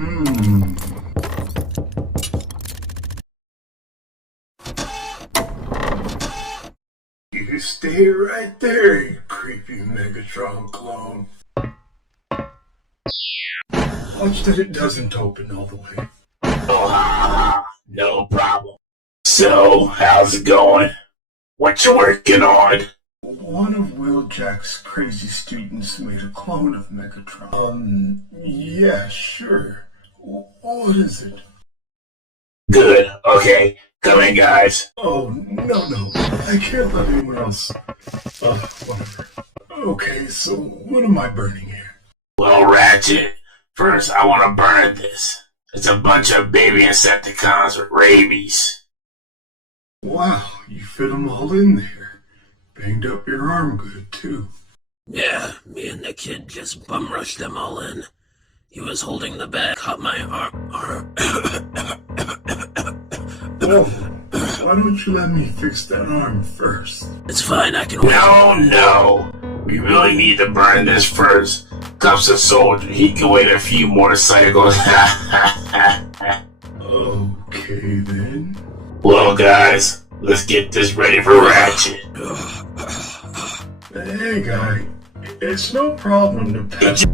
You stay right there, you creepy Megatron clone. Watch that it doesn't open all the way. Oh, no problem. So, how's it going? What you working on? One of Wheeljack's crazy students made a clone of Megatron. Yeah, sure. What is it? Good, okay. Come in, guys. Oh, no. I can't let anyone else. Whatever. Okay, so what am I burning here? Well, Ratchet, first I want to burn this. It's a bunch of baby Insecticons with rabies. Wow, you fit them all in there. Banged up your arm good, too. Yeah, me and the kid just bum rushed them all in. He was holding the bag, caught my arm. Oh, why don't you let me fix that arm first? It's fine, I can wait. No. We really need to burn this first. Cuff's a soldier. He can wait a few more cycles. Okay, then. Well, guys, let's get this ready for Ratchet. Hey, guy. It's no problem to patch.